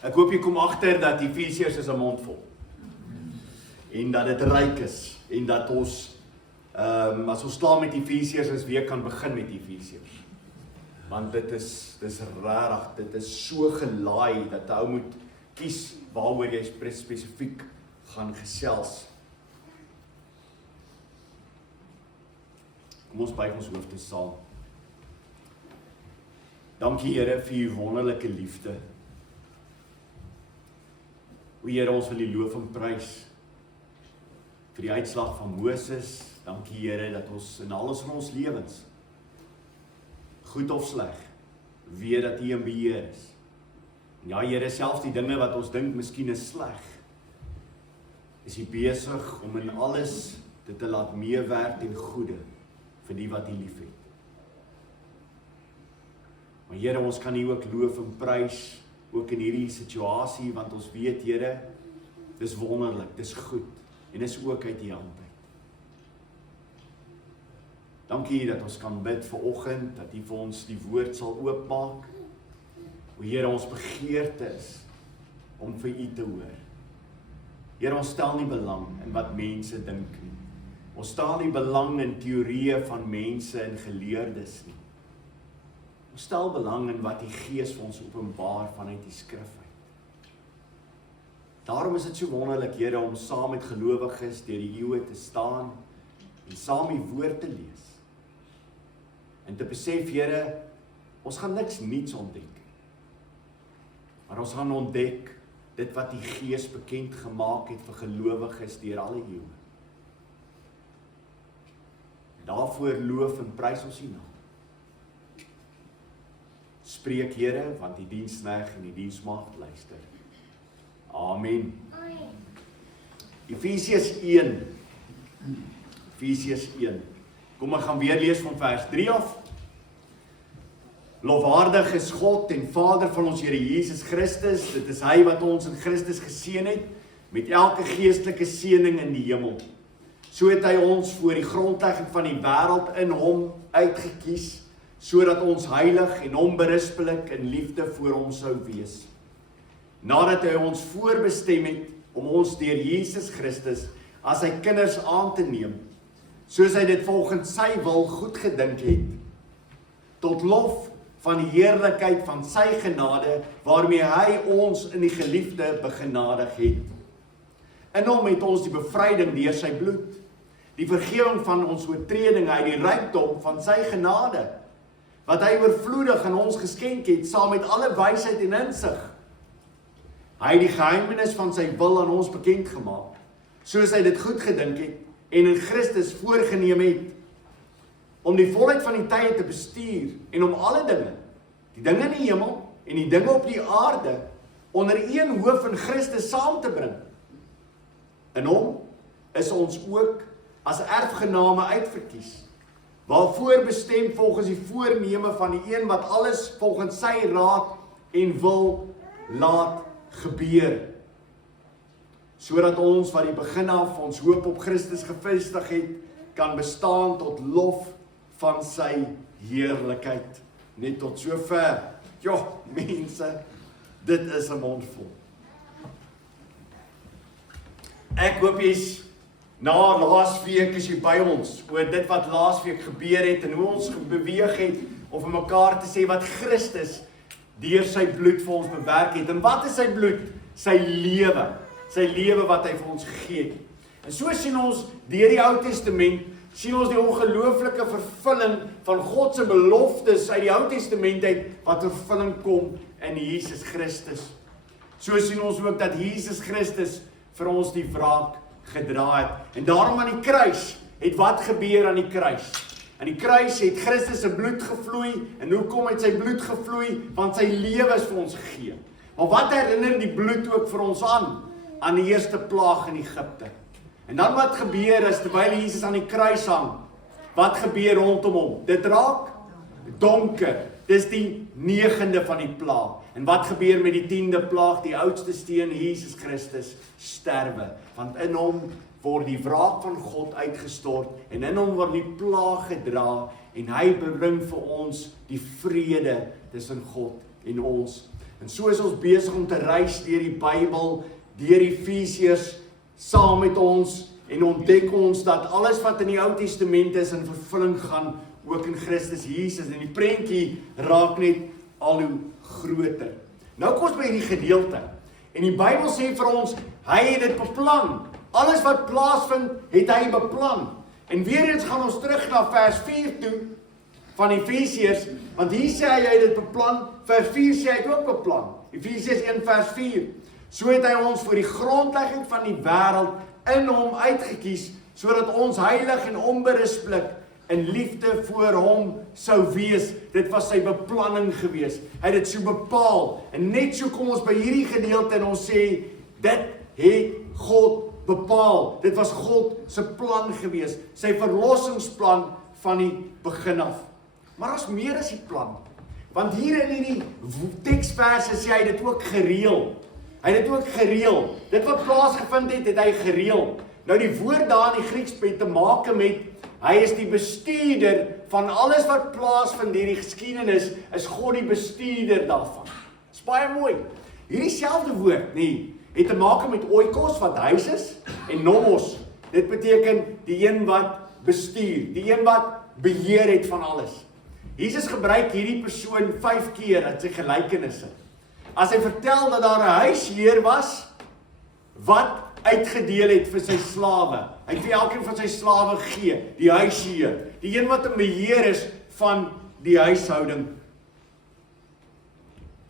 Ek hoop jy kom agter dat Efesiërs is 'n mond vol. En dat dit ryk is. En dat ons, as ons klaar met Efesiërs is, weer kan begin met Efesiërs. Want dit is regtig, dit is so gelaai, dat jy moet kies waaroor jy spesifiek gaan gesels. Kom ons buig ons hoofde saam. Dankie Here vir u wonderlike liefde. O Here, ons wil u loof en prys vir die uitslag van Moses. Dankie Here dat ons in alles van ons lewens, goed of sleg, weet dat u in beheer is. Ja Here, selfs die dinge wat ons dink miskien is sleg, is u besig om in alles dit te laat meewerk ten goeie vir die wat u liefhet. Maar Here, ons kan u ook loof en prys, ook in hierdie situasie, want ons weet Here, dis wonderlik, dis goed, en dis ook uit die hand uit. Dankie dat ons kan bid vanoggend, dat u vir ons die woord sal oopmaak. O Here, ons begeerte is om vir u te hoor. Here, ons stel nie belang in wat mense dink nie. Ons stel nie belang in teorieë van mense en geleerdes nie. Ons stel belang in wat die Gees vir ons openbaar vanuit die skrif uit. Daarom is dit so wonderlik, Here, om saam met gelowiges deur die eeue te staan en saam die woord te lees. En te besef, Here, ons gaan niks niets ontdek. Maar ons gaan ontdek dit wat die Gees bekend gemaak het vir gelowiges deur alle eeue. En daarvoor loof en prys ons u naam. Spreek Here, want die diensknegt en die diensmaagd luister. Amen. Efesiërs 1. Efesiërs 1. Kom ek gaan weer lees van vers 3 af. Lofwaardig is God en Vader van ons Here Jesus Christus. Dit is hy wat ons in Christus geseën het met elke geestelike seëning in die hemel. So het hy ons voor die grondlegging van die wêreld in hom uitgekies, sodat ons heilig en onberispelik in liefde voor hom sou wees. Nadat hy ons voorbestem het om ons deur Jesus Christus as sy kinders aan te neem, soos hy dit volgens sy wil goed gedink het, tot lof van die heerlikheid van sy genade, waarmee hy ons in die geliefde begenadig het. In hom het ons die bevryding deur sy bloed, die vergewing van ons oortredinge uit die rykdom van sy genade, wat hy oorvloedig aan ons geskenk het, saam met alle wysheid en insig. Hy het die geheimenis van sy wil aan ons bekend gemaak, soos hy dit goed gedink het, en in Christus voorgeneem het, om die volheid van die tye te bestuur, en om alle dinge, die dinge in die hemel, en die dinge op die aarde, onder een hoof in Christus saam te bring. In hom is ons ook as erfgename uitverkies, waarvoor bestem volgens die voorneme van die een wat alles volgens sy raad en wil laat gebeur, sodat ons wat die begin af ons hoop op Christus gevestig het, kan bestaan tot lof van sy heerlikheid. Net tot sover. Ja, mense, dit is 'n mond vol. Ek hoop jy's na laasweek is jy by ons oor dit wat laasweek gebeur het en hoe ons beweeg het om vir mekaar te sê wat Christus deur sy bloed vir ons bewerk het. En wat is sy bloed? Sy lewe wat hy vir ons gegee het. En so sien ons deur die Ou Testament, sien ons die ongelooflike vervulling van God se beloftes uit die Ou Testament uit wat vervulling kom in Jesus Christus. So sien ons ook dat Jesus Christus vir ons die wraak gedra het. En daarom aan die kruis het wat gebeur aan die kruis? Aan die kruis het Christus se bloed gevloei. En hoekom het sy bloed gevloei? Want sy lewe is vir ons gegee. Maar wat herinner die bloed ook vir ons aan? Aan die eerste plaag in Egipte. En dan wat gebeur is, terwyl Jesus aan die kruis hang, wat gebeur rondom hom? Dit raak donker. Dis die 9de van die plaag. En wat gebeur met die 10de plaag? Die oudste steen, Jesus Christus, sterwe. Want in hom word die wraak van God uitgestort, en in hom word die plaag gedra, en hy bring vir ons die vrede tussen God en ons. En so is ons besig om te reis deur die Bybel, deur Efesiërs, saam met ons, en ontdek ons dat alles wat in die Ou Testament is in vervulling gaan, ook in Christus Jesus, en die prentjie raak net al hoe groter. Nou kom ons by hierdie gedeelte, en die Bybel sê vir ons, hy het dit beplan. Alles wat plaasvind, het hy beplan. En weer eens gaan ons terug na vers 4 toe, van Efesiërs, want hier sê hy het dit beplan, vers 4 sê hy het ook beplan. Efesiërs 1 vers 4, so het hy ons voor die grondlegging van die wêreld in hom uitgekies, sodat ons heilig en onberispelik in liefde voor hom sou wees. Dit was sy beplanning gewees. Hy het dit so bepaal. En net so kom ons by hierdie gedeelte en ons sê, dit het God bepaal. Dit was God se plan gewees. Sy verlossingsplan van die begin af. Maar as meer as die plan. Want hier in hierdie teksverse sê hy dit ook gereël. Hy het dit ook gereël. Dit wat plaasgevind het, het hy gereël. Nou die woord daar in die Grieks het te maak met, hy is die bestuurder van alles wat plaasvind in die geskiedenis, is God die bestuurder daarvan. Dis baie mooi. Hierdie selfde woord, het te maak met oikos wat huis is, en nomos. Dit beteken die een wat bestuur, die een wat beheer het van alles. Jesus gebruik hierdie persoon 5 keer in sy gelykenisse. As hy vertel dat daar 'n huisheer was, wat uitgedeel het vir sy slawe. Hy het vir elkeen van sy slawe gegee, die huisheer, die een wat 'n beheer is van die huishouding.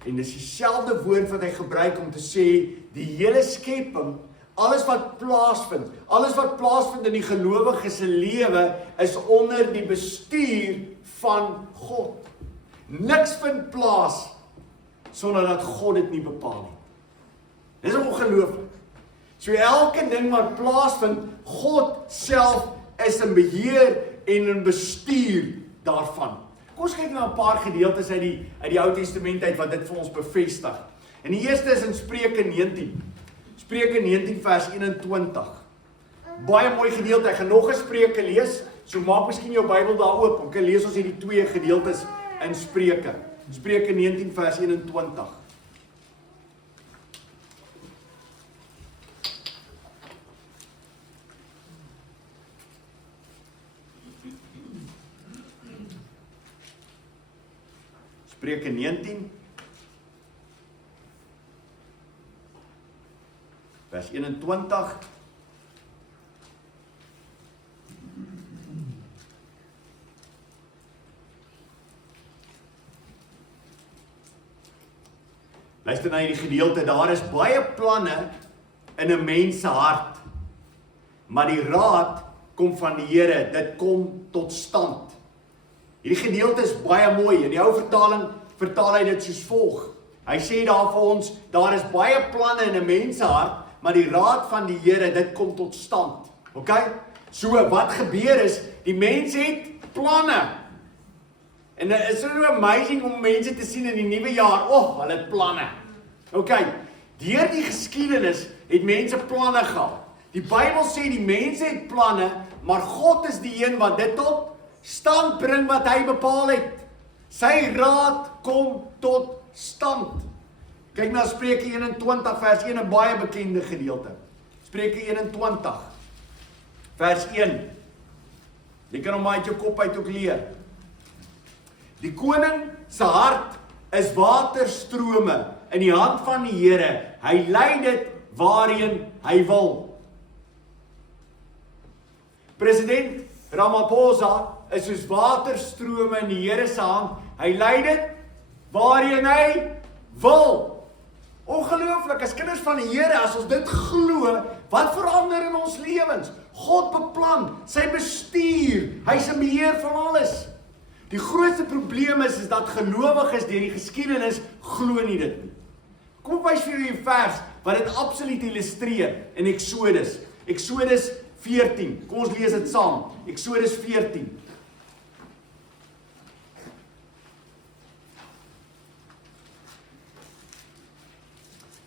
En dis dieselfde woord wat hy gebruik om te sê, die hele skepping, alles wat plaasvind in die gelowige se lewe, is onder die bestuur van God. Niks vind plaas sonder dat God dit nie bepaal het. Dis ongelooflik. So elke ding wat plaasvind, God self is in beheer en in bestuur daarvan. Kom ons kyk na 'n paar gedeeltes uit die Ou Testament uit wat dit vir ons bevestig. En die eerste is in Spreuke 19. Spreuke 19 vers 21. Baie mooi gedeelte. Ek gaan nog 'n Spreuke lees. So maak miskien jou Bybel daar oop. Ons kan lees ons hierdie 2 gedeeltes in Spreuke. Spreuke 19 vers 21. Spreuke 19 vers 21. Luister na hierdie gedeelte, daar is baie planne in 'n mens se hart, maar die raad kom van die Here, dit kom tot stand. Hierdie gedeelte is baie mooi, in die ou vertaling vertaal hy dit soos volg. Hy sê daar vir ons, daar is baie planne in 'n mens se hart, maar die raad van die Here, dit kom tot stand. OK? So wat gebeur is, die mens het planne. En dit is so amazing om mense te sien in die nuwe jaar, hulle het planne. OK, deur die geskiedenis het mense planne gehad. Die Bybel sê die mense het planne, maar God is die een wat dit tot stand bring wat hy bepaal het. Sy raad kom tot stand. Kyk na Spreuke 21 vers 1, 'n baie bekende gedeelte. Spreuke 21 vers 1. Jy kan hom maar uit jou kop uit ook leer. Die koning se hart is waterstrome in die hand van die Here. Hy lei dit waarheen hy wil. President Ramaphosa is soos waterstrome in die Here se hand. Hy lei dit waarheen hy wil. Ongelooflik, as kinders van die Here, as ons dit glo, wat verander in ons lewens? God beplan, sy bestuur, hy is in beheer van alles. Die grootste probleem is dat gelowiges deur die geskiedenis glo nie dit nie. Kom ek wys vir julle 'n vers wat dit absoluut illustreer in Exodus. Exodus 14. Kom ons lees dit saam. Exodus 14.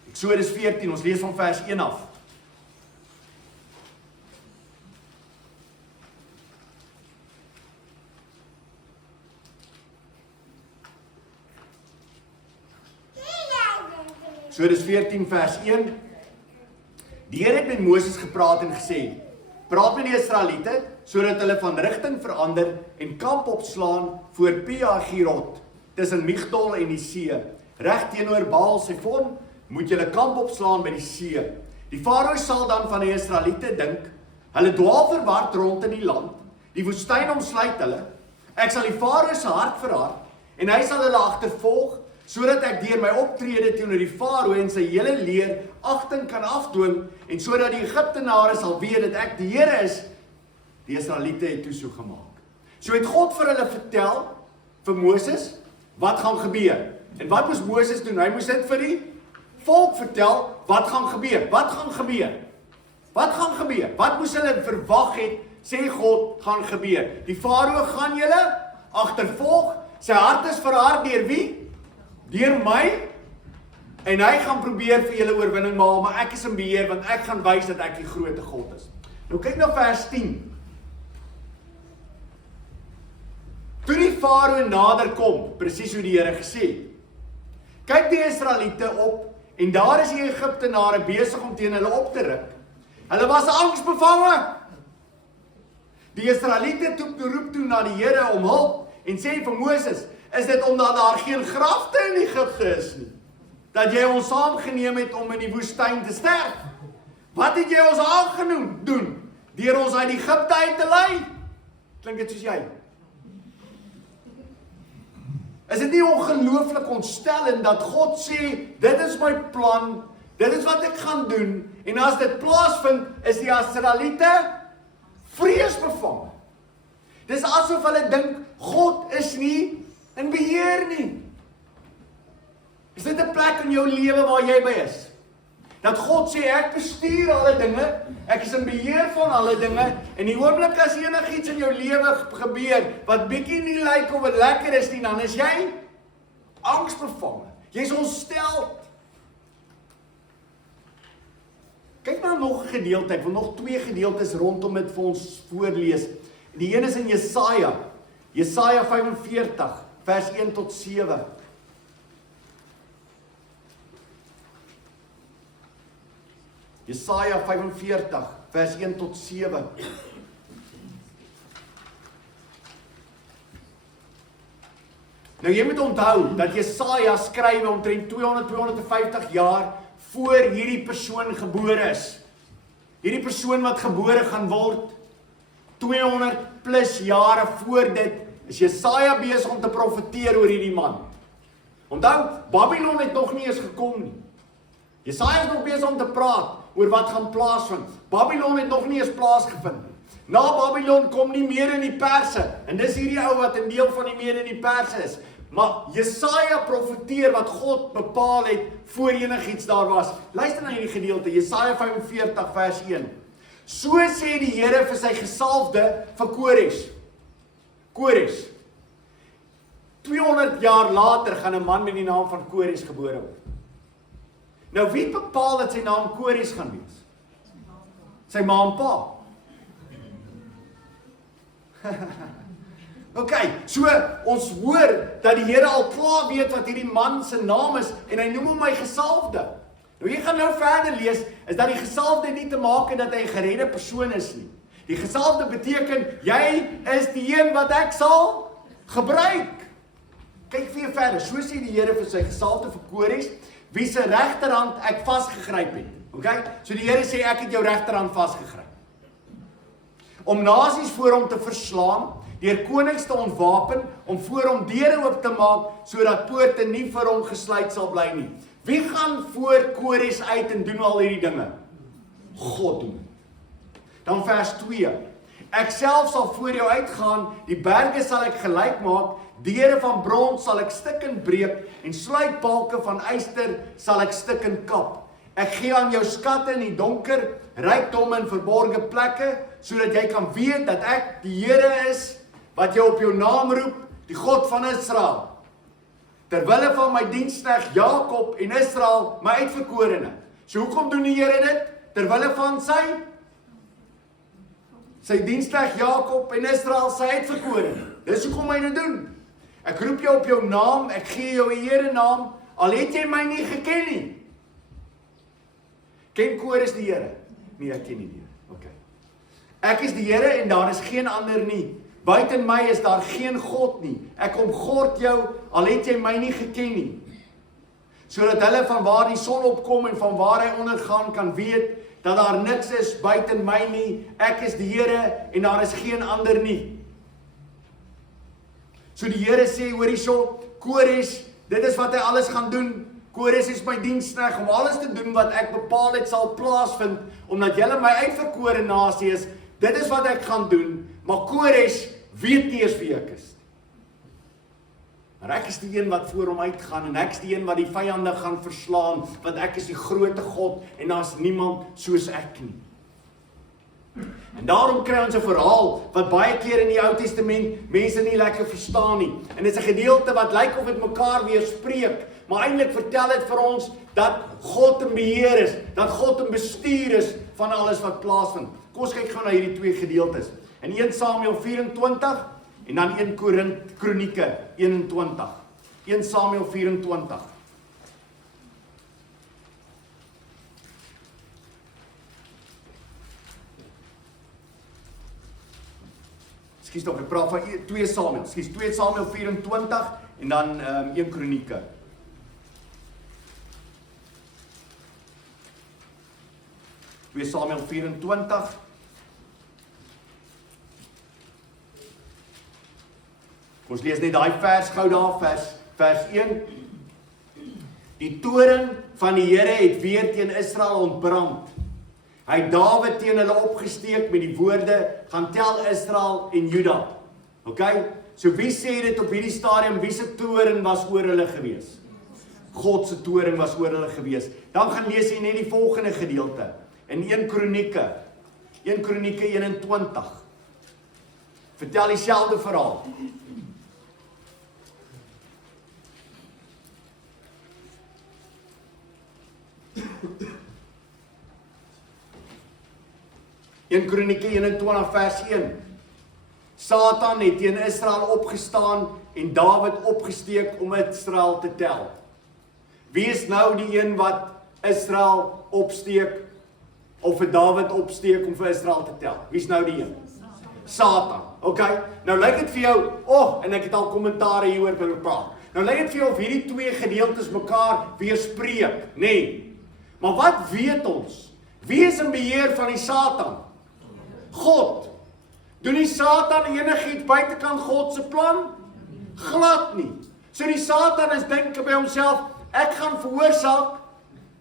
Exodus 14, ons lees van vers 1 af. So dis 14 vers 1. Die Here het met Moses gepraat en gesê, praat met die Israeliete, sodat hulle van rigting verander en kamp opslaan voor Pi-hagirot, tussen Migdol en die see. Reg teenoor Baal-Zephon moet julle kamp opslaan by die see. Die farao sal dan van die Israeliete dink, hulle dwaal verward rond in die land, die woestyn omsluit hulle, ek sal die farao se hart verhard, en hy sal hulle agtervolg, sodat ek deur my optrede teenoor die farao en sy hele leer agting kan afdwing, en sodat die Egiptenare sal weet dat ek die Here is. Die Israeliete het toe so gemaak. So het God vir hulle vertel, vir Moses, wat gaan gebeur. En wat moes Moses doen? Hy moes dit vir die volk vertel, wat gaan gebeur. Wat gaan gebeur? Wat gaan gebeur? Wat moes hulle verwag het, sê God, gaan gebeur. Die farao gaan julle agtervolg, sy hart is verhard deur wie? Deur my, en hy gaan probeer vir julle oorwinning maak, maar ek is in beheer, want ek gaan wys dat ek die groot God is. Nou kyk na vers 10. Toe die farao nader kom, presies hoe die Here gesê, kyk die Israeliete op, en daar is die Egiptenare besig om teen hulle op te ruk. Hulle was angsbevange. Die Israeliete roep toe na die Here om hulp, en sê vir Moses, is dit omdat daar geen grafte in Egipte is nie, dat jy ons saamgeneem het om in die woestyn te sterf? Wat het jy ons aangenoem doen, deur ons uit Egipte uit te lei? Klink dit soos jy? Is dit nie ongelooflik ontstellend dat God sê, dit is my plan, dit is wat ek gaan doen, en as dit plaasvind, is die Israeliete vreesbevange. Dis asof hulle dink, God is nie in beheer nie. Is dit 'n plek in jou lewe waar jy by is? Dat God sê, ek bestuur alle dinge, ek is in beheer van alle dinge, en die oomblik as enigiets in jou lewe gebeur, wat bietjie nie lyk of wat lekker is nie, dan is jy angsbevange. Jy's ontstel. Kyk nou nog 'n gedeelte, ek wil nog 2 gedeeltes rondom dit vir ons voorlees. Die een is in Jesaja 45, vers 1 tot 7. Jesaja 45, vers 1 tot 7. Nou jy moet onthou, dat Jesaja skrywe omtrent 200-250 jaar voor hierdie persoon gebore is. Hierdie persoon wat gebore gaan word, 200 plus jare voor dit, is Jesaja besig om te profeteer oor hierdie man. Onthou, Babylon het nog nie eens gekom nie. Jesaja is nog besig om te praat oor wat gaan plaasvind. Babylon het nog nie eens plaasgevind nie. Na Babylon kom die Mede en die Perse, en dis hierdie ou wat 'n deel van die Mede en die Perse is. Maar Jesaja profeteer wat God bepaal het voor enigiets daar was. Luister na hierdie gedeelte, Jesaja 45 vers 1. So sê die Here vir sy gesalfde, vir Kores. 200 jaar later gaan 'n man met die naam van Kores gebore word. Nou wie bepaal dat sy naam Kores gaan wees? Sy ma en pa. Ok, so ons hoor dat die Here al klaar weet wat hierdie man se naam is, en hy noem hom my gesalfde. Nou jy gaan nou verder lees, is dat die gesalfde nie te maak het dat hy 'n geredde persoon is nie. Die gesalfde beteken, jy is die een wat ek sal gebruik. Kyk vir verder, so sê die Here vir sy gesalfde vir Kores, wie se regterhand ek vasgegryp het. Ok, so die Here sê, ek het jou regterhand vasgegryp. Om nasies voor hom te verslaan, deur konings te ontwapen, om voor hom deure oop te maak, sodat poorte nie vir hom gesluit sal bly nie. Wie gaan voor Kores uit en doen al hierdie dinge? God doen. Dan vers 2. Ek self sal voor jou uitgaan, die berge sal ek gelyk maak, deure van brons sal ek stukkend breek, en sluitbalke van yster sal ek stukkend kap. Ek gee aan jou skatte in die donker, rykdom in verborge plekke, sodat jy kan weet dat ek die Here is, wat jou op jou naam roep, die God van Israel. Terwille van my diensknegt Jakob en Israel, my uitverkorene. So hoekom doen die Here dit? Terwille van sy diensknegt Jakob en Israel, sy uitverkorene. Dis hoekom hy dit doen. Ek roep jou op jou naam, ek gee jou 'n Here naam, al het jy my nie geken nie. Ken Kores die Here? Nee, ek ken nie die Here. Okay. Ek is die Here en daar is geen ander nie. Buiten my is daar geen God nie. Ek omgord jou, al het jy my nie geken nie. Sodat hulle van waar die son opkom en van waar hy ondergaan kan weet, dat daar niks is buiten my nie. Ek is die Here en daar is geen ander nie. So die Here sê, hoor hierso, Kores, dit is wat hy alles gaan doen. Kores is my diensknegt om alles te doen wat ek bepaal het sal plaasvind, omdat julle my uitverkore nasie is. Dit is wat ek gaan doen, maar Kores weet nie eens wie ek is. Maar ek is die een wat voor hom uitgaan, en ek is die een wat die vyande gaan verslaan, want ek is die grote God, en daar is niemand soos ek nie. En daarom kry ons 'n verhaal, wat baie keer in die Ou Testament, mense nie lekker verstaan nie. En dit is 'n gedeelte wat lyk of dit mekaar weerspreek, maar eintlik vertel dit vir ons, dat God in beheer is, dat God in bestuur is, van alles wat plaasvind. Kom ons kyk gou na hierdie twee gedeeltes. In 1 Samuel 24, en dan 1 Kronieke 21. 1 Samuel 24. Ekskuus tog, ek praat van 2 Samuel. Ekskuus, 2 Samuel 24 en dan 1 Kronieke. Samuel 24. Ons lees net daai vers gou daar, vers 1. Die toorn van die Here het weer teen Israel ontbrand. Hy het Dawid teen hulle opgesteek met die woorde, gaan tel Israel en Juda. Okay? So wie sê dit op hierdie stadium, wie se toorn was oor hulle gewees? God se toorn was oor hulle gewees. Dan gaan lees jy net die volgende gedeelte. In 1 Kronieke 21. Vertel dieselfde verhaal. In Kronieke 21 vers 1. Satan het teen Israel opgestaan en Dawid opgesteek om Israel te tel. Wie is nou die een wat Israel opsteek, of vir Dawid opsteek om vir Israel te tel? Wie is nou die een? Satan. Okay, nou lyk dit vir jou, en ek het al kommentaare hieroor bepaal. Nou lyk dit vir jou of hierdie twee gedeeltes mekaar weerspreek, nee. Maar wat weet ons? Wie is in beheer van die Satan? God. Doen die Satan enigiets buitekant God se plan? Glad nie. So die Satan is dink by homself, ek gaan veroorsaak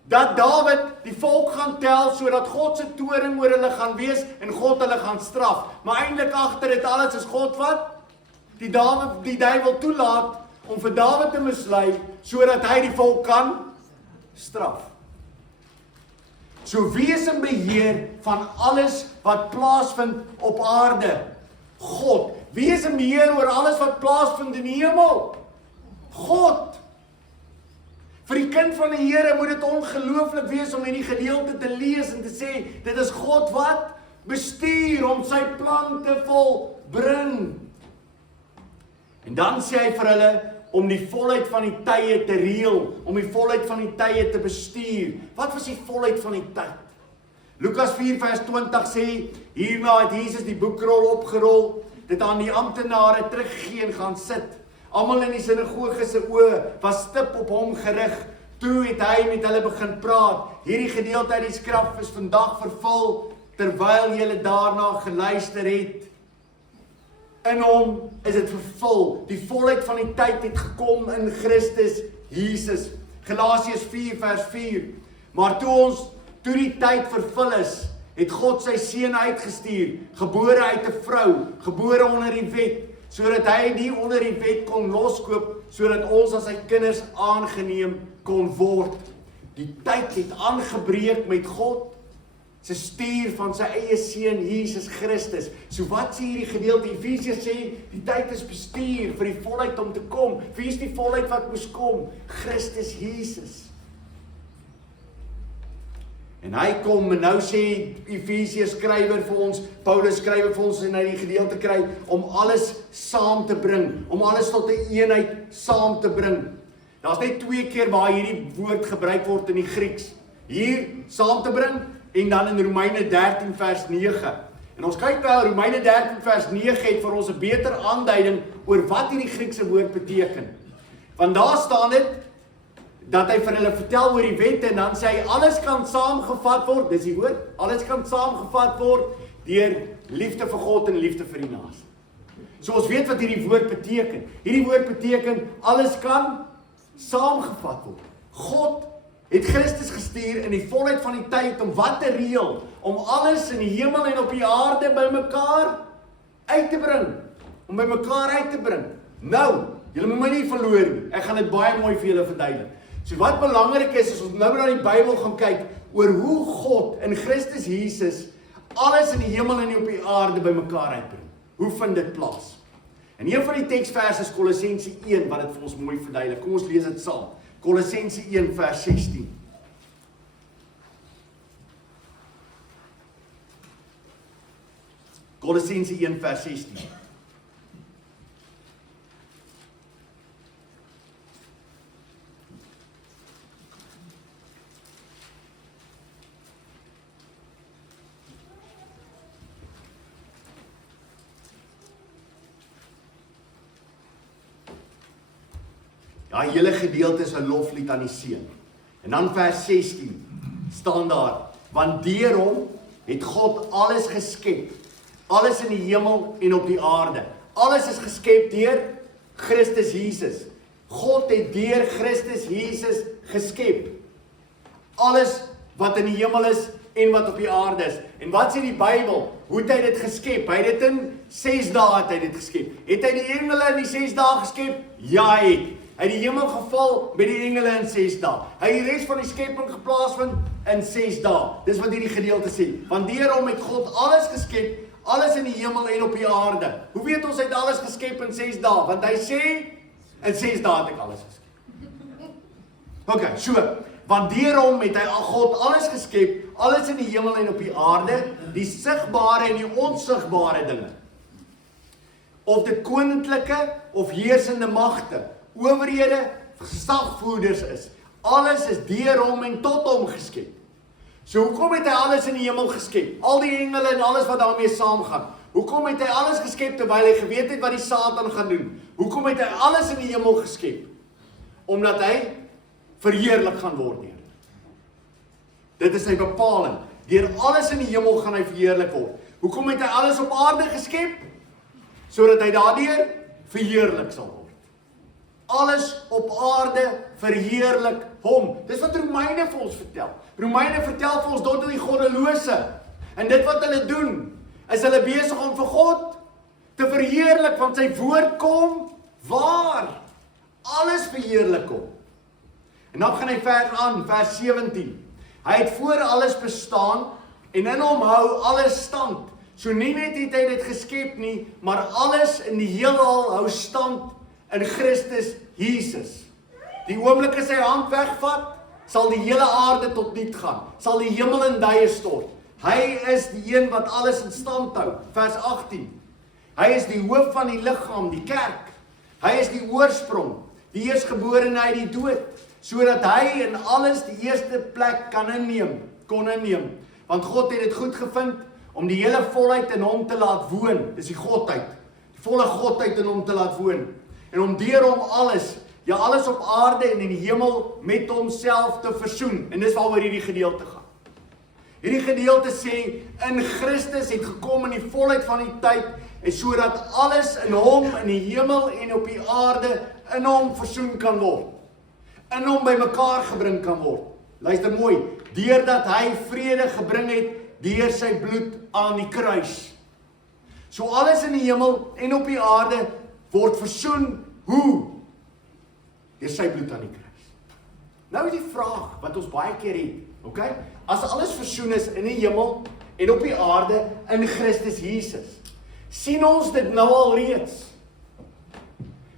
dat Dawid die volk gaan tel, sodat God se toorn oor hulle gaan wees, en God hulle gaan straf. Maar eintlik agter dit alles is God wat? Die duiwel toelaat, om vir Dawid te mislei, sodat hy die volk kan straf. So wie is in beheer van alles wat plaasvind op aarde? God. Wie is in beheer oor alles wat plaasvind in die hemel? God. Vir die kind van die Here moet dit ongelooflik wees om hierdie gedeelte te lees en te sê, dit is God wat bestuur om sy plan te volbring. En dan sê hy vir hulle, om die volheid van die tye te reël, om die volheid van die tye te bestuur. Wat was die volheid van die tyd? Lukas 4 vers 20 sê, hierna het Jesus die boekrol opgerol, dit aan die amptenare teruggegee en gaan sit. Almal in die sinagoge se oë was stip op hom gerig. Toe het hy met hulle begin praat. Hierdie gedeelte uit die skrif is vandag vervul, terwyl julle daarna geluister het. In hom is dit vervul. Die volheid van die tyd het gekom in Christus Jesus. Galasiërs 4 vers 4. Maar toe die tyd vervul is, het God sy seun uitgestuur, gebore uit 'n vrou, gebore onder die wet, sodat hy die onder die wet kon loskoop, sodat ons as sy kinders aangeneem kon word. Die tyd het aangebreek met God se stuur van sy eie seun Jesus Christus. So wat sê hierdie gedeelte? Efesiërs sê die tyd is bestuur vir die volheid om te kom. Wie is die volheid wat moes kom? Christus Jesus. En hy kom en nou sê Efesiërs skrywer vir ons, Paulus skrywer vir ons en hy die gedeelte kry om alles saam te bring, om alles tot 'n eenheid saam te bring. Daar's net 2 keer waar hierdie woord gebruik word in die Grieks. hier saam te bring, en dan in Romeine 13 vers 9. En ons kyk nou, Romeine 13 vers 9 het vir ons 'n beter aanduiding oor wat hierdie Griekse woord beteken. Want daar staan dit, dat hy vir hulle vertel oor die wette, en dan sê hy, alles kan saamgevat word, dis die woord, alles kan saamgevat word, deur liefde vir God en liefde vir die naaste. So ons weet wat hierdie woord beteken. Hierdie woord beteken, alles kan saamgevat word. God het Christus gestuur in die volheid van die tyd om wat te reël, om alles in die hemel en op die aarde by mekaar uit te bring. Om by mekaar uit te bring. Nou, julle moet my nie verloor nie. Ek gaan dit baie mooi vir julle verduidelik. So wat belangrik is ons nou na die Bybel gaan kyk oor hoe God in Christus Jesus alles in die hemel en op die aarde by mekaar uitbring. Hoe vind dit plaas? En een van die teksverse is Kolossense 1 wat dit vir ons mooi verduidelik. Kom ons lees dit saam. Kolossense 1 vers 16. Kolossense 1 vers 16. Ja, hele gedeelte is 'n loflied aan die Seun. En dan vers 16 staan daar, want deur hom het God alles geskep. Alles in die hemel en op die aarde. Alles is geskep deur Christus Jesus. God het deur Christus Jesus geskep. Alles wat in die hemel is en wat op die aarde is. En wat sê die Bybel? Hoe het hy dit geskep? Hy het dit in 6 dae het hy dit geskep. Het hy die engele in die 6 dae geskep? Ja, hy het. Hy het die hemel geval met die engele in 6 dae. Hy het die res van die skepping geplaasvind in 6 dae. Dis wat hierdie gedeelte sê. Want deur hom het God alles geskep, alles in die hemel en op die aarde. Hoe weet ons hy het alles geskep in 6 dae? Want hy sê, in 6 dae het ek alles geskep. Okay, so, want deur hom het hy God alles geskep, alles in die hemel en op die aarde, die sigbare en die onsigbare dinge. Of dit koninklike of heersende magte, owerhede, gesagvoerders is. Alles is deur hom en tot hom geskep. So hoekom het hy alles in die hemel geskep? Al die engele en alles wat daarmee saamgaan. Hoekom het hy alles geskep terwyl hy geweet het wat die Satan gaan doen? Hoekom het hy alles in die hemel geskep? Omdat hy verheerlik gaan word deur. Dit is sy bepaling. Deur alles in die hemel gaan hy verheerlik word. Hoekom het hy alles op aarde geskep? Sodat hy daardeur verheerlik sal word. Alles op aarde verheerlik hom. Dis wat Romeine vir ons vertel. Romeine vertel vir ons dat die goddelose, en dit wat hulle doen, is hulle besig om vir God te verheerlik, want sy woord kom waar? Alles verheerlik hom. En dan gaan hy verder aan, vers 17. Hy het voor alles bestaan, en in hom hou alles stand. So nie net het hy dit geskep nie, maar alles in die heelal hou stand in Christus Jesus. Die oomblik as sy hand wegvat, sal die hele aarde tot niet gaan. Sal die hemel in duie stort. Hy is die een wat alles in stand hou. Vers 18. Hy is die hoof van die liggaam, die kerk. Hy is die oorsprong, die eerstgeborene uit die dood, sodat hy in alles die eerste plek kon inneem. Want God het dit goed gevind om die hele volheid in hom te laat woon. Dis die Godheid. Die volle Godheid in hom te laat woon. En om deur hom alles, ja alles op aarde en in die hemel met homself te versoen. En dis waaroor hierdie gedeelte gaan. Hierdie gedeelte sê, in Christus het gekom in die volheid van die tyd, en sodat alles in hom, in die hemel en op die aarde, in hom versoen kan word. In hom by mekaar gebring kan word. Luister mooi, deurdat hy vrede gebring het, deur sy bloed aan die kruis. So alles in die hemel en op die aarde word versoen, hoe? Deur sy bloed aan die kruis. Nou is die vraag wat ons baie keer het, okay? As alles versoen is in die hemel en op die aarde in Christus Jesus, sien ons dit nou al reeds?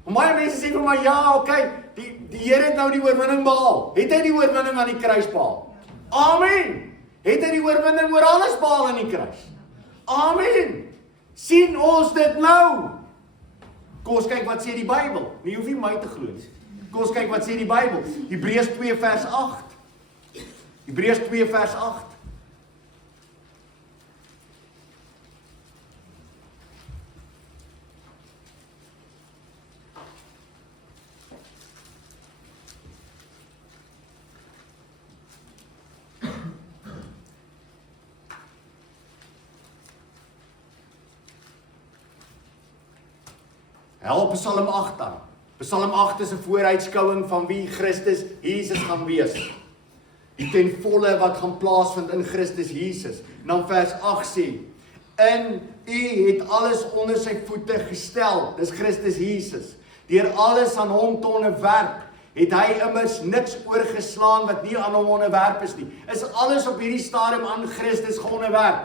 Baie mense sê vir my, ja, okay, die Here het nou die oorwinning behaal. Het hy die oorwinning aan die kruis behaal? Amen! Het hy die oorwinning oor alles behaal aan die kruis? Amen! Sien ons dit nou? Kom ons kyk wat sê die Bybel. Nie hoef nie my te glo nie. Kom ons kyk wat sê die Bybel. Hebreërs 2 vers 8. Hebreërs 2 vers 8. Help Psalm 8 dan. Psalm 8 is 'n vooruitskouing van wie Christus Jesus gaan wees. Die ten volle wat gaan plaasvind in Christus Jesus. En dan vers 8 sê, in U het alles onder sy voete gestel, dis Christus Jesus. Deur alles aan hom te onderwerp, het hy immers niks oorgeslaan wat nie aan hom onderwerp is nie. Is alles op hierdie stadium aan Christus geonderwerp?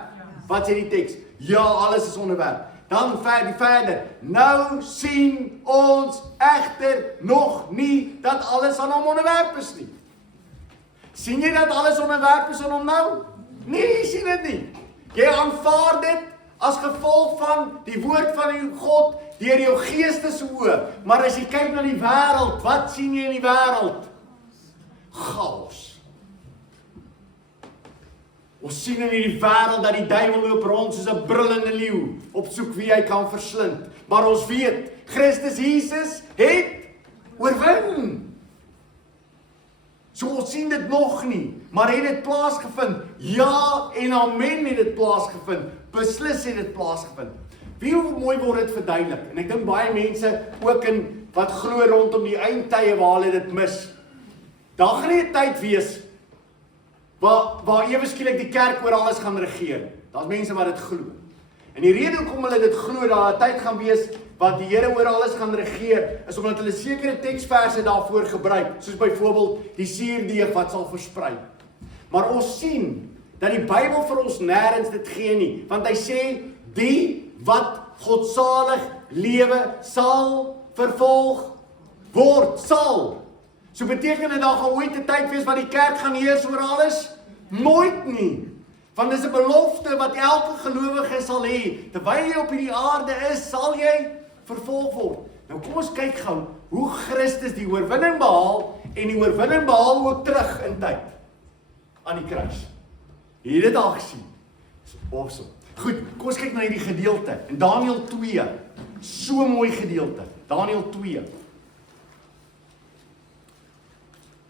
Wat sê die teks? Ja, alles is onderwerp. Dan verder, nou sien ons egter nog nie dat alles aan hom onderwerp is nie. Sien jy dat alles onderwerp is aan hom nou? Nee, jy sien dit nie. Jy aanvaar dit as gevolg van die woord van die God deur jou geestesoë. Maar as jy kyk na die wêreld, wat sien jy in die wêreld? Chaos. Ons sien in hierdie wêreld dat die duiwel loop rond soos 'n brullende leeu, op soek wie hy kan verslind. Maar ons weet, Christus Jesus het oorwin. So ons sien dit nog nie, maar het dit plaasgevind? Ja en amen het dit plaasgevind. Beslis het dit plaasgevind. Wie hoe mooi word dit verduidelik? En ek dink baie mense ook in wat glo rondom die eindtye waar hulle dit mis. Daar gaan nie 'n tyd wees waar ewe skielik die kerk oor alles gaan regeer. Daar's mense wat dit glo. En die rede hoekom hulle dit glo dat daar 'n tyd gaan wees wat die Here oor alles gaan regeer, is omdat hulle sekere teksverse daarvoor gebruik, soos byvoorbeeld die suurdeeg wat sal versprei. Maar ons sien dat die Bybel vir ons nêrens dit gee nie, want hy sê die wat godsalig lewe sal vervolg word, sal. So beteken dit daar gaan ooit 'n tyd wees wat die kerk gaan heers oor alles? Nooit nie. Want dis 'n belofte wat elke gelowige sal hê. Terwyl jy op hierdie aarde is, sal jy vervolg word. Nou kom ons kyk gou hoe Christus die oorwinning behaal en die oorwinning behaal ook terug in tyd aan die kruis. Jy het dit al gesien. Dis awesome. Goed, kom ons kyk na hierdie gedeelte in Daniël 2. So mooi gedeelte. Daniël 2.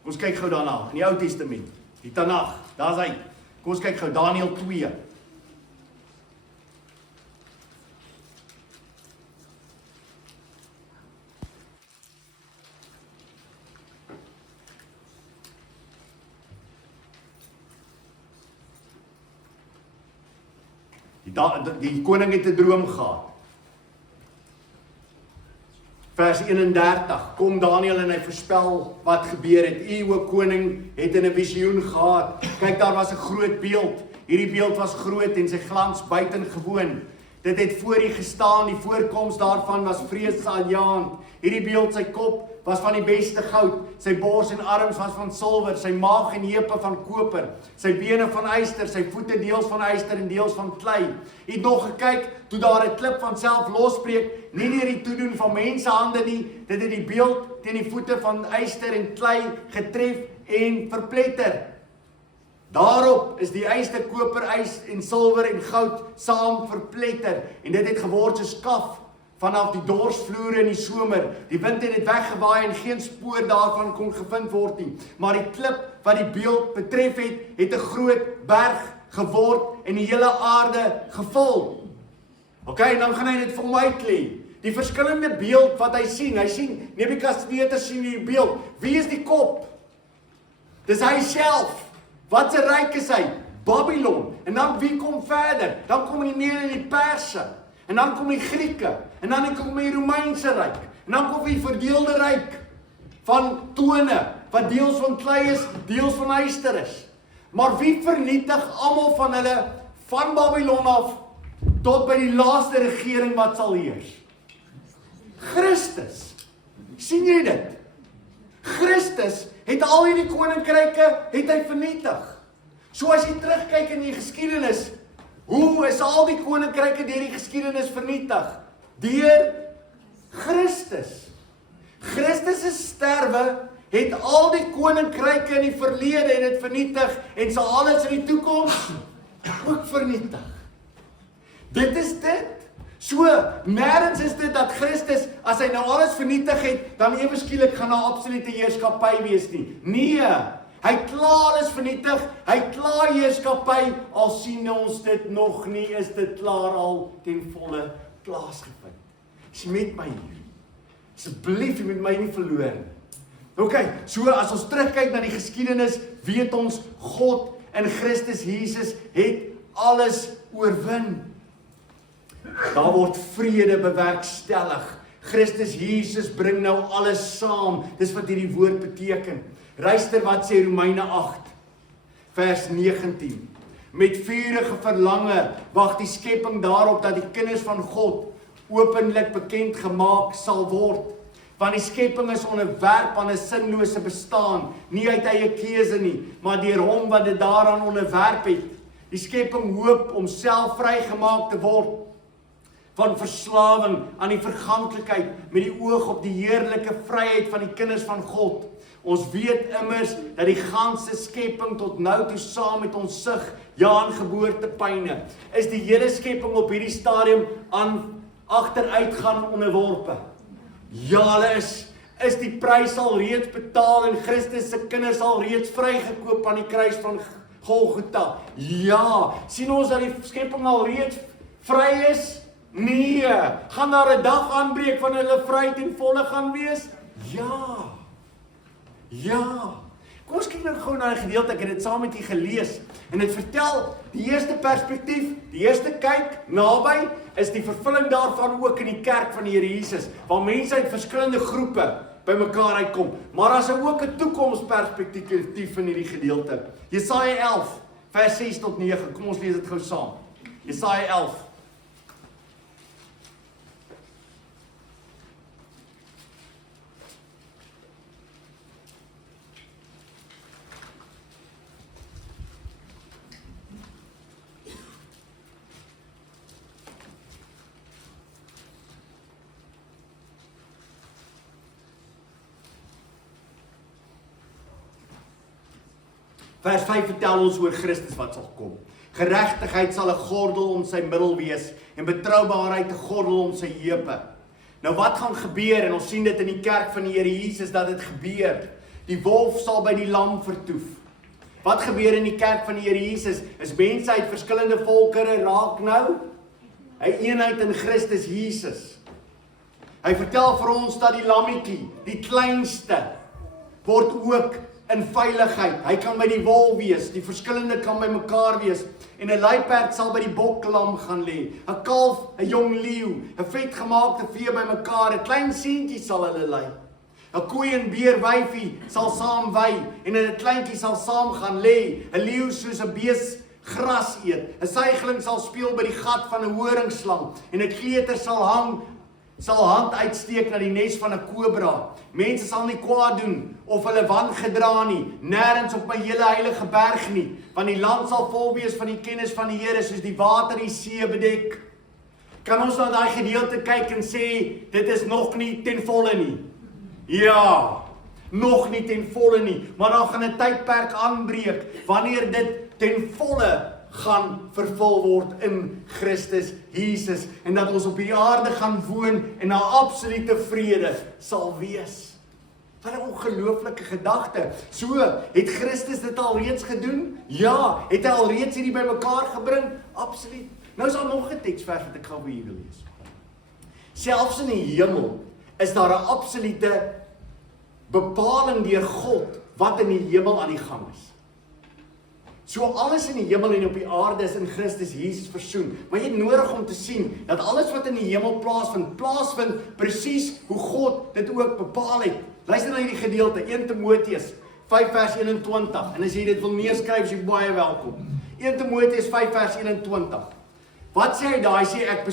Ons kyk gou daarna in die Ou Testament, die Tanakh, daar's hy. Kom ons kyk gou Daniël 2. Die koning het 'n droom gehad. Vers 31, kom Daniël en hy voorspel wat gebeur het. U, o koning, het in 'n visioen gehad. Kyk, daar was 'n groot beeld. Hierdie beeld was groot en sy glans buitengewoon. Dit het voor U gestaan, die voorkoms daarvan was vreesaanjaend. Hierdie beeld, sy kop was van die beste goud, sy bors en arms was van silwer, sy maag en heupe van koper, sy bene van yster, sy voete deels van yster en deels van klei. U het nog gekyk toe daar 'n klip van self losbreek, nie deur die toedoen van mensehande nie, dit het die beeld teen die voete van yster en klei getref en verpletter. Daarop is die yster, koper, ys en silwer en goud saam verpletter en dit het geword soos kaf vanaf die dorsvloere in die somer. Die wind het dit weggewaai en geen spoor daarvan kon gevind word nie. Maar die klip wat die beeld betref het 'n groot berg geword en die hele aarde gevul. En dan gaan hy dit vir hom uitlê. Die verskillende beeld wat hy sien Nebukadneser sien die beeld. Wie is die kop? Dis hy self. Wat 'n ryk is hy? Babylon. En dan wie kom verder? Dan kom die Mede en die Perse. En dan kom die Grieke. En dan kom die Romeinse ryk. En dan kom die verdeelde ryk van tone, wat deels van klei is, deels van yster is. Maar wie vernietig almal van hulle van Babylon af tot by die laaste regering wat sal heers? Christus. Sien jy dit? Christus het al hierdie koninkryke vernietig. So as jy terugkyk in die geskiedenis, hoe is al die koninkryke deur die geskiedenis vernietig? Deur Christus. Christus se sterwe het al die koninkryke in die verlede en dit vernietig en sal alles in die toekoms ook vernietig. Dit is dit. So, nêrens is dit dat Christus, as hy nou alles vernietig het, dan ewe skielik gaan daar absolute heerskappy wees nie. Nee, hy het klaar alles vernietig, hy het klaar heerskappy, al sien ons dit nog nie, is dit klaar al ten volle plaasgevind. Is jy met my hier? Asseblief, jy moet my nie verloor nie. Ok, so as ons terugkyk na die geskiedenis, weet ons, God in Christus Jesus het alles oorwin. Daar word vrede bewerkstellig. Christus Jesus bring nou alles saam. Dis wat hierdie woord beteken. Luister wat sê Romeine 8, vers 19. Met vurige verlange wag die skepping daarop dat die kinders van God openlik bekend gemaak sal word. Want die skepping is onderwerp aan 'n sinlose bestaan, nie uit eie keuse nie, maar deur hom wat dit daaraan onderwerp het. Die skepping hoop om self vrygemaak te word van verslawing aan die verganklikheid met die oog op die heerlike vryheid van die kinders van God. Ons weet immers dat die ganse skepping tot nou toe saam met ons sug, ja aan geboortepyne, is die hele skepping op hierdie stadium aan agteruitgaan onderworpe. Ja, hulle is die prys al reeds betaal en Christus se kinders al reeds vrygekoop aan die kruis van Golgotha. Ja, sien ons dat die skepping al reeds vry is? Nee, gaan daar 'n dag aanbreek wanneer hulle vry ten volle gaan wees? Ja. Ja. Kom ons kyk nou gou na 'n gedeelte, ek het dit saam met u gelees. En dit vertel die eerste perspektief, die eerste kyk naby is die vervulling daarvan ook in die kerk van die Here Jesus, waar mense uit verskillende groepe bymekaar uitkom. Maar as ook 'n toekomsperspektief in hierdie gedeelte. Jesaja 11 vers 6 tot 9. Kom ons lees dit gou saam. Jesaja 11. Vers 5 vertel ons oor Christus wat sal kom. Geregtigheid sal 'n gordel om sy middel wees en betroubaarheid 'n gordel om sy heupe. Nou wat gaan gebeur? En ons sien dit in die kerk van die Here Jesus dat dit gebeur. Die wolf sal by die lam vertoef. Wat gebeur in die kerk van die Here Jesus? Is mense uit verskillende volkere raak nou 'n eenheid in Christus Jesus. Hy vertel vir ons dat die lammetjie, die kleinste, word ook in veiligheid. Hy kan by die wol wees, die verskillende kan by mekaar wees, en 'n luiperd sal by die boklam gaan lê, 'n kalf, 'n jong leeu, 'n vetgemaakte vee by mekaar, 'n klein seentjie sal hulle lei. 'n Koei en beer wyfie sal saam wy, en 'n kleintjie sal saam gaan lê, 'n leeu soos 'n bees gras eet, 'n suigeling sal speel by die gat van 'n horingslang, en 'n kleuter sal hand uitsteek na die nes van 'n kobra. Mense sal nie kwaad doen of hulle wangedra nie, nêrens op my hele heilige berg nie, want die land sal vol wees van die kennis van die Here soos die water die see bedek. Kan ons na daai gedeelte kyk en sê dit is nog nie ten volle nie? Ja, nog nie ten volle nie, maar daar gaan 'n tydperk aanbreek wanneer dit ten volle gaan vervul word in Christus Jesus, en dat ons op die aarde gaan woon en na absolute vrede sal wees. Wat 'n ongelooflike gedagte. So, het Christus dit al reeds gedoen? Ja. Het hy al reeds hierdie bymekaar gebring? Absoluut. Nou is daar nog 'n teksvers wat ek gou vir julle wil lees. Selfs in die hemel is daar 'n absolute bepaling deur God wat in die hemel aan die gang is. So alles in die hemel en op die aarde is in Christus Jesus versoen. Maar jy het nodig om te sien dat alles wat in die hemel plaasvind presies hoe God dit ook bepaal het. Luister na hierdie gedeelte, 1 Timoteus 5 vers 21. En as jy dit wil neerskryf, is jy baie welkom. 1 Timoteus 5 vers 21. Wat sê hy daar? Hy sê ek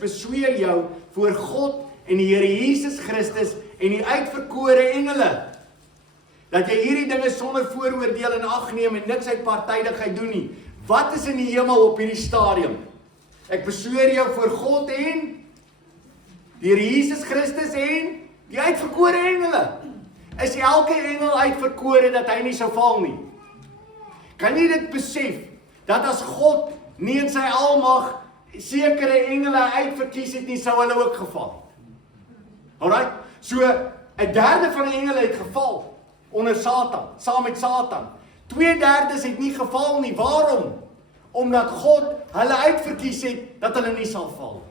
besweer jou voor God en die Here Jesus Christus en die uitverkore engele, dat jy hierdie dinge sonder vooroordeel in ag neem en niks uit partydigheid doen nie. Wat is in die hemel op hierdie stadium? Ek besweer jou voor God en die Here Jesus Christus en die uitverkore engele. is elke engel uitverkore dat hy nie sou val nie. Kan jy dit besef, dat as God nie in sy almag sekere engele uitverkies het nie, sou hulle ook geval het. Alright? So, 1/3 van die engele het geval onder Satan, saam met Satan. 2/3 het nie geval nie. Waarom? Omdat God hulle uitverkies het, dat hulle nie sal val.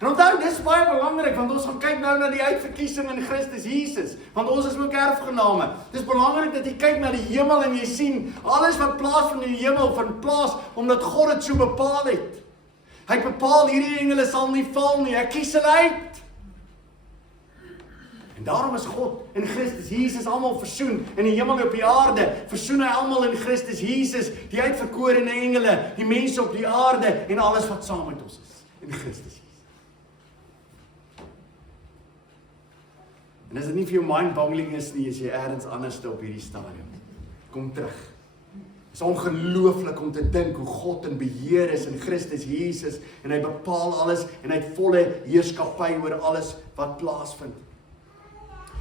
En onthou, dis baie belangrik, want ons gaan kyk nou na die uitverkiesing in Christus Jesus, want ons is ook erfgename. Dis belangrik dat jy kyk na die hemel en jy sien, alles wat plaasvind in die hemel, vind plaas, omdat God het so bepaal het. Hy het bepaal, hierdie engele sal nie val nie, hy kies hulle uit. En daarom is God in Christus Jesus almal versoen, in die hemel en op die aarde, versoen hy almal in Christus Jesus, die uitverkorene engele, die mense op die aarde, en alles wat saam met ons is, in Christus Jesus. En as dit nie vir jou mind-boggling is nie, is jy ergens anders op hierdie stadium. Kom terug. Het is ongelooflik om te dink hoe God in beheer is in Christus Jesus, en hy bepaal alles, en hy het volle heerskappy oor alles wat plaasvind.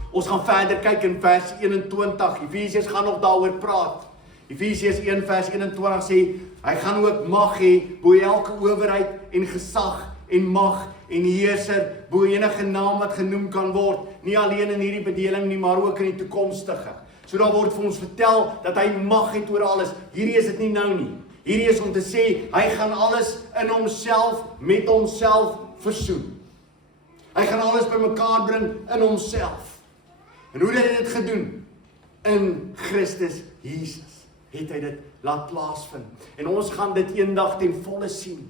Ons gaan verder kyk in vers 21, Efesiërs gaan nog daaroor praat. Efesiërs 1 vers 21 sê, hy gaan ook mag hê, bo elke owerheid en gesag en mag en heerser, bo enige naam wat genoem kan word, nie alleen in hierdie bedeling nie, maar ook in die toekomstige. So daar word vir ons vertel, dat hy mag het oor alles. Hierdie is dit nie nou nie. Hierdie is om te sê, hy gaan alles in homself, met homself versoen. Hy gaan alles bymekaar bring in homself. En hoe het hy dit gedoen? In Christus Jesus het hy dit laat plaasvind. En ons gaan dit eendag ten volle sien.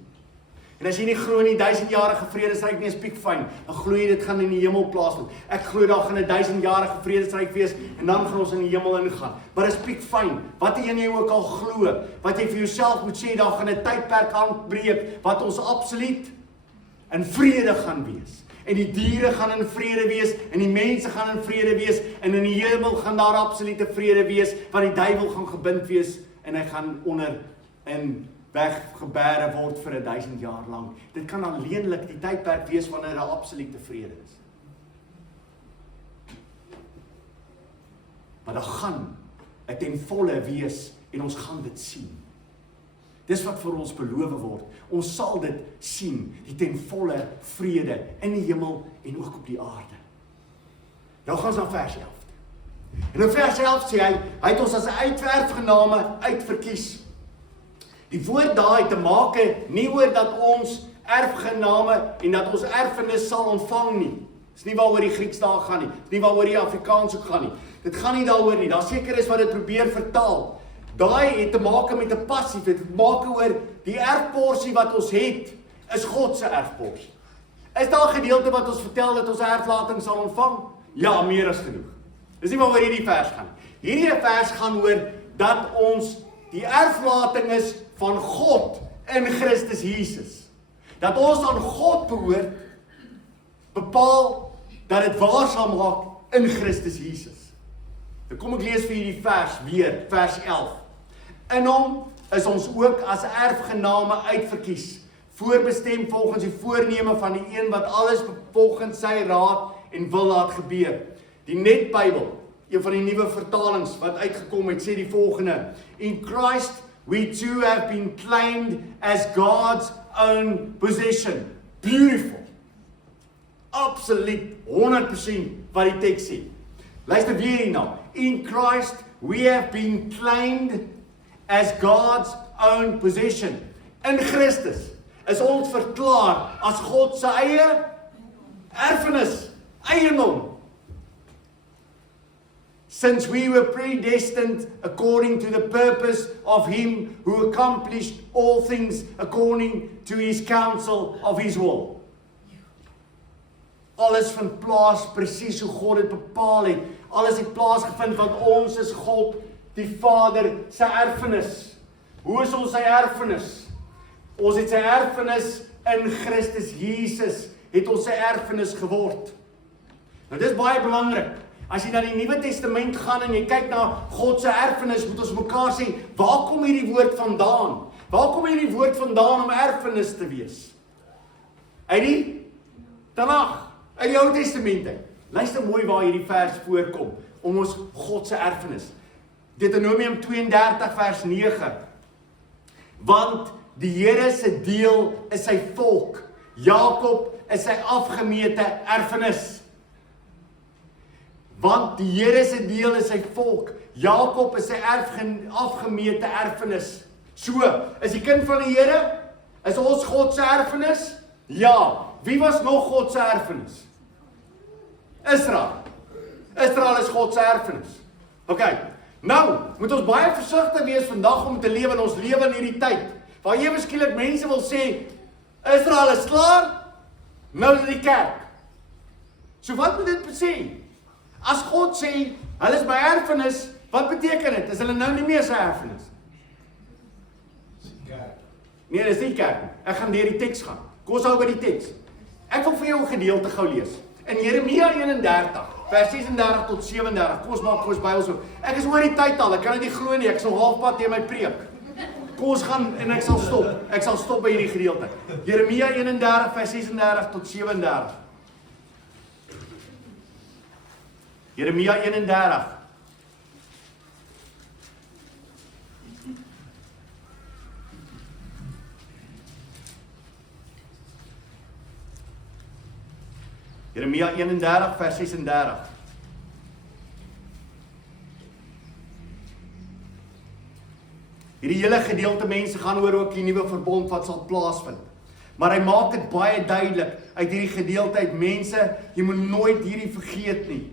En as jy nie glo in die 1000-jarige vredesryk nie, is piekfyn, dan glo jy dit gaan in die hemel plaasvind. Ek glo daar gaan 'n 1000-jarige vredesryk wees, en dan gaan ons in die hemel ingaan. Maar is piekfyn, wat jy ook al glo, wat jy vir jouself moet sê, daar gaan 'n tydperk aanbreek, wat ons absoluut in vrede gaan wees. En die diere gaan in vrede wees, en die mense gaan in vrede wees, en in die hemel gaan daar absolute vrede wees, want die duiwel gaan gebind wees, en hy gaan onder en weggebere word vir 1000 jaar lang. Dit kan alleenlik die tydperk wees wanneer daar absolute vrede is. Maar daar gaan 'n ten volle wees, en ons gaan dit sien. Dis wat vir ons beloof word. Ons sal dit sien, die ten volle vrede in die hemel en ook op die aarde. Nou gaan ons na vers 11. En in vers 11 sê hy het ons as 'n uitvergename uitverkies. Die woord daar het te maak nie oor dat ons erfgename en dat ons erfenis sal ontvang nie. Dis nie waaroor die Grieks daar gaan nie. Dis nie waaroor die Afrikaans ook gaan nie. Dit gaan nie daaroor nie. Daar seker is wat dit probeer vertaal. Daai het te maak met 'n passief, dit het te maak oor die erfporsie wat ons het, is God se erfporsie. Is daar 'n gedeelte wat ons vertel dat ons erflating sal ontvang? Ja, meer as genoeg. Dis nie waaroor hierdie vers gaan. Hierdie vers gaan oor dat ons die erflating is van God in Christus Jesus. Dat ons aan God behoort, bepaal dat dit waar sal maak in Christus Jesus. Dan kom ek lees vir hierdie vers weer, vers 11. In hom is ons ook as erfgename uitverkies, voorbestem volgens die voorneme van die een wat alles volgens sy raad en wil laat gebeur. Die Netbybel, een van die nuwe vertalings wat uitgekom het, sê die volgende: In Christ we too have been claimed as God's own possession. Beautiful. Absoluut 100% wat die teks sê. Luister weer hierna. In Christ we have been claimed as God's own possession. In Christus is ons verklaar as God se eie erfenis, eiendom. Since we were predestined according to the purpose of him who accomplished all things according to his counsel of his will. Alles vind plaas presies hoe God dit bepaal het. Alles het plaasgevind want ons is God, die Vader se erfenis. Hoe is ons sy erfenis? Ons het sy erfenis in Christus Jesus, het ons sy erfenis geword. Nou dis baie belangrik. As jy na die Nuwe Testament gaan en jy kyk na God se erfenis, moet ons mekaar sê, waar kom hierdie woord vandaan? Waar kom hierdie woord vandaan om erfenis te wees? Uit die Tanakh, uit die Ou Testament. Luister mooi waar hierdie vers voorkom. om ons God se erfenis. Deuteronomium 32 vers 9. Want die Here se deel is sy volk. Jakob is sy afgemete erfenis. Want die Here se deel is sy volk. Jakob is sy afgemete erfenis. So, is die kind van die Here? Is ons God se erfenis? Ja. Wie was nog God se erfenis? Israel. Israel is God se erfenis. Ok, nou, moet ons baie versigtig wees vandag om te lewe in ons lewe in hierdie tyd. Waar jy miskien mense wil sê, Israel is klaar, nou is die kerk. So wat moet dit sê? As God sê, hulle is my erfenis, wat beteken dit? Is hulle nou nie meer sy erfenis? Nee, dis nie kerk nie. Ek gaan deur die teks gaan. Kom ons hou by die teks. Ek wil vir jou 'n gedeelte gou lees. In Jeremia 31, vers 36 tot 37. Kom ons maak ons Bybel so. Ek is oor die tyd al. Ek kan dit nie glo nie. Ek is al halfpad deur my preek. Kom ons gaan en ek sal stop. Ek sal stop by hierdie gedeelte. Jeremia 31 vers 36 tot 37. Jeremia 31. Jeremia 31 vers 36. Hierdie hele gedeelte mense gaan oor ook die nuwe verbond wat sal plaasvind. Maar hy maak dit baie duidelik uit hierdie gedeelte uit mense, jy moet nooit hierdie vergeet nie.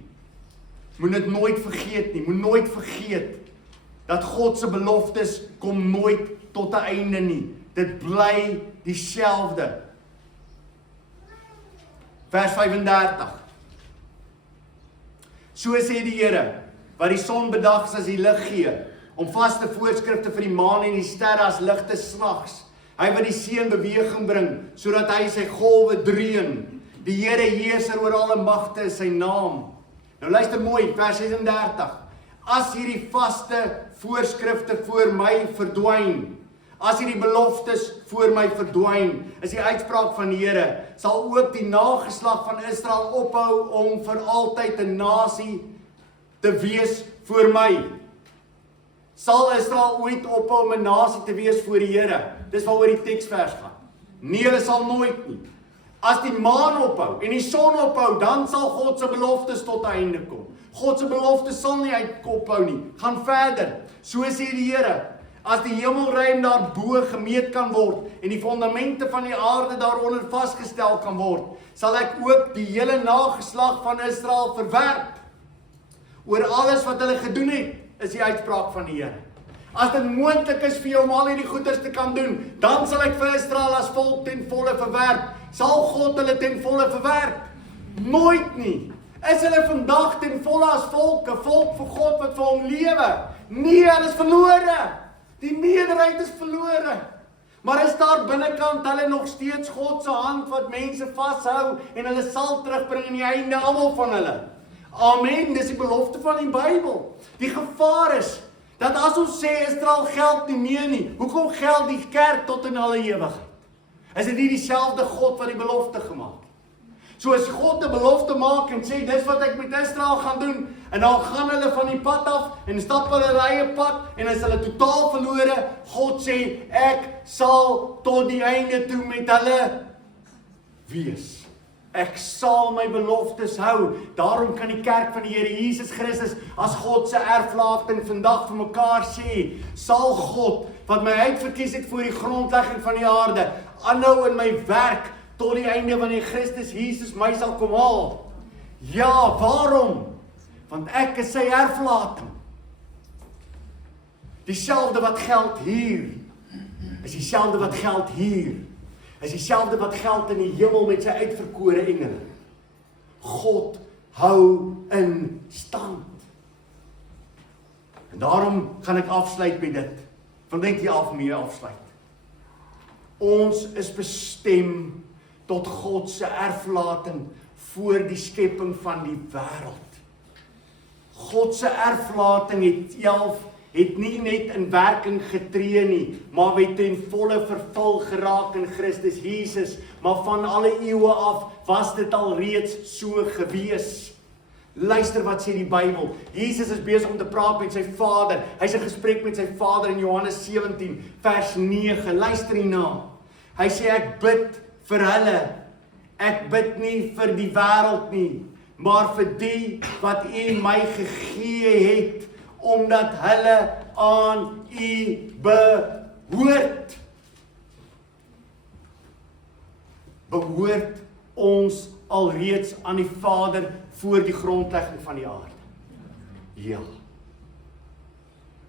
Moet dit nooit vergeet nie, moet nooit vergeet dat God se beloftes kom nooit tot 'n einde nie. Dit bly dieselfde. Vers 35. So sê die Here, wat die son bedags as die lig gee, om vaste voorskrifte vir die maan en die sterre as ligte snags. Hy wat die see in beweging bring, sodat hy sy golwe dreun. Die Here heerser oor alle magte is sy naam. Nou luister mooi, vers 36. As hierdie vaste voorskrifte voor my verdwyn, as hierdie beloftes voor my verdwyn, is die uitspraak van die Here, sal ook die nageslag van Israel ophou om vir altyd 'n nasie te wees voor my. Sal Israel ooit ophou om 'n nasie te wees voor die Here? Dis waaroor die teksvers gaan. Nee, hulle sal nooit nie. As die maan ophou en die son ophou, dan sal God se beloftes tot 'n einde kom. God se beloftes sal nie uitkophou nie. Gaan verder. So sê die Here, as die hemelruim daarbo gemeet kan word en die fondamente van die aarde daaronder vasgestel kan word, sal ek ook die hele nageslag van Israel verwerp. Oor alles wat hulle gedoen het, is die uitspraak van die Here. As dit moontlik is vir jou om al hierdie goeders te kan doen, dan sal ek vir Israel as volk ten volle verwerp. Sal God hulle ten volle verwerp? Nooit nie. Is hulle vandag ten volle as volk, 'n volk vir God wat vir hom lewe? Nee, hulle is verlore. Die meerderheid is verlore. Maar is daar binnekant hulle nog steeds God se hand wat mense vashou en hulle sal terugbring in die einde, almal van hulle. Amen, dis die belofte van die Bybel. Die gevaar is dat as ons sê Israel geld nie meer nie, hoekom geld die kerk tot in alle ewigheid? Is dit nie dieselfde God wat die belofte gemaak het? So as God 'n belofte maak en sê dis wat ek met Israel gaan doen, en dan gaan hulle van die pad af en stap hulle eie pad en is hulle totaal verlore, God sê ek sal tot die einde toe met hulle wees. Ek sal my beloftes hou. Daarom kan die kerk van die Here Jesus Christus as God se erflating vandag vir mekaar sê, sal God wat my uitverkies het voor die grondlegging van die aarde, aanhou in my werk tot die einde wanneer Christus Jesus my sal kom haal. Ja, waarom? Want ek is sy erflating. Dieselfde wat geld hier, is dieselfde wat geld hier. Is dieselfde wat geld in die hemel met sy uitverkore engele. God hou in stand. En daarom gaan ek afsluit met dit. Van denk jy af mee afsluit. Ons is bestem tot God se erflating voor die skepping van die wêreld. God se erflating het nie net in werking getree nie, maar het ten volle vervul geraak in Christus Jesus, maar van alle eeue af was dit al reeds so gewees. Luister wat sê die Bybel. Jesus is besig om te praat met sy Vader. Hy's in gesprek met sy Vader in Johannes 17 vers 9. Luister hierna. Hy sê ek bid vir hulle. Ek bid nie vir die wêreld nie, maar vir die wat U my gegee het, omdat hulle aan U behoort. Behoort ons alreeds aan die Vader voor die grondlegging van die aarde? Ja.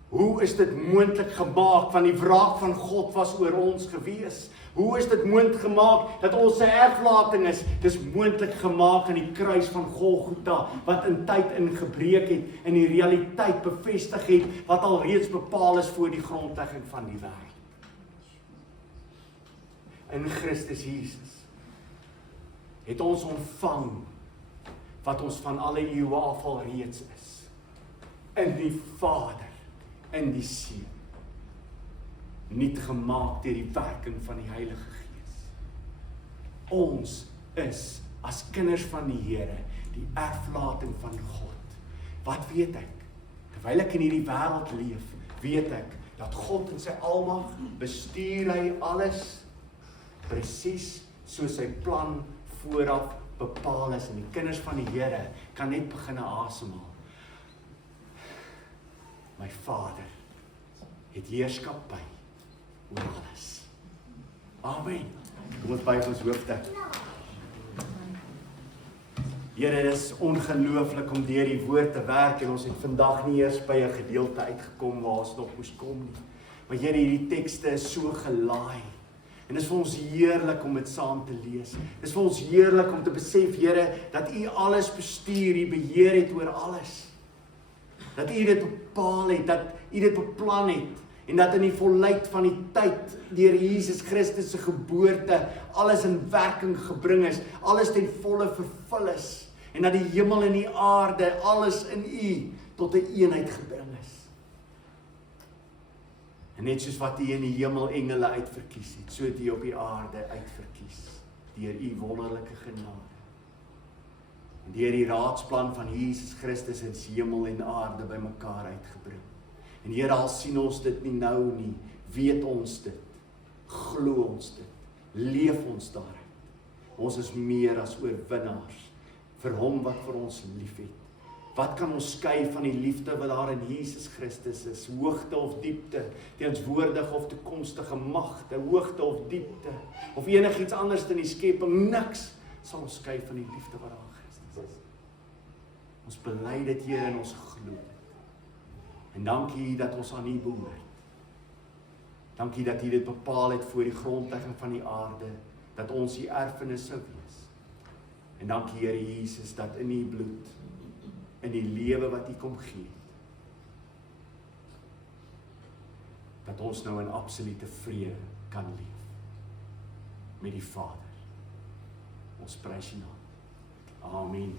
Hoe is dit moontlik gemaak, van die wraak van God was oor ons gewees? Hoe is dit moontlik gemaak dat ons sy erflating is? Dis moontlik gemaak aan die kruis van Golgotha, wat in tyd ingebreek het en die realiteit bevestig het, wat alreeds bepaal is voor die grondlegging van die wêreld. In Christus Jesus het ons ontvang wat ons van alle eeue af al reeds is. In die Vader, in die Seun. Niet gemaak deur die werking van die Heilige Gees. Ons is as kinders van die Here, die erflating van God. Wat weet ek? Terwyl ek in hierdie wêreld leef, weet ek dat God in sy almag bestuur hy alles presies soos sy plan vooraf bepaal is, en die kinders van die Here kan net begin asemhaal. My Vader het heerskappy oor alles. Amen. Kom ons buig ons hoofde. Here, dit is ongelooflik om deur die woord te werk, en ons het vandag nie eers by 'n gedeelte uitgekom waar ons nog moes kom nie. Maar Here, hierdie tekste is so gelaai. En dit is vir ons heerlik om dit saam te lees. Dit is vir ons heerlik om te besef, Here, dat U alles bestuur, U beheer het oor alles. Dat U dit bepaal het, dat U dit beplan het, en dat in die volheid van die tyd, deur Jesus Christus se geboorte, alles in werking gebring is, alles ten volle vervul is, en dat die hemel en die aarde, alles in U, tot 'n eenheid gebring is. En net soos wat U in die hemel engele uitverkies het, so het U op die aarde uitverkies, deur U wonderlike genade. En deur die raadsplan van Jesus Christus is hemel en aarde bymekaar uitgebring. En Here, al sien ons dit nie nou nie, weet ons dit, glo ons dit, leef ons daarin. Ons is meer as oorwinnaars, vir Hom wat vir ons lief het. Wat kan ons skei van die liefde wat daar in Jesus Christus is? Hoogte of diepte, teenswoordige of toekomstige magte, hoogte of diepte, of enigiets anders in die skepping, niks sal ons skei van die liefde wat daar in Christus is. Ons bely dit, Here, en ons glo. En dankie dat ons aan U behoort. Dankie dat U dit bepaal het voor die grondlegging van die aarde, dat ons U erfenis sou wees. En dankie, Here Jesus, dat in U bloed, in die lewe wat U kom gee, dat ons nou in absolute vrede kan leef met die Vader. Ons prys U naam. Amen.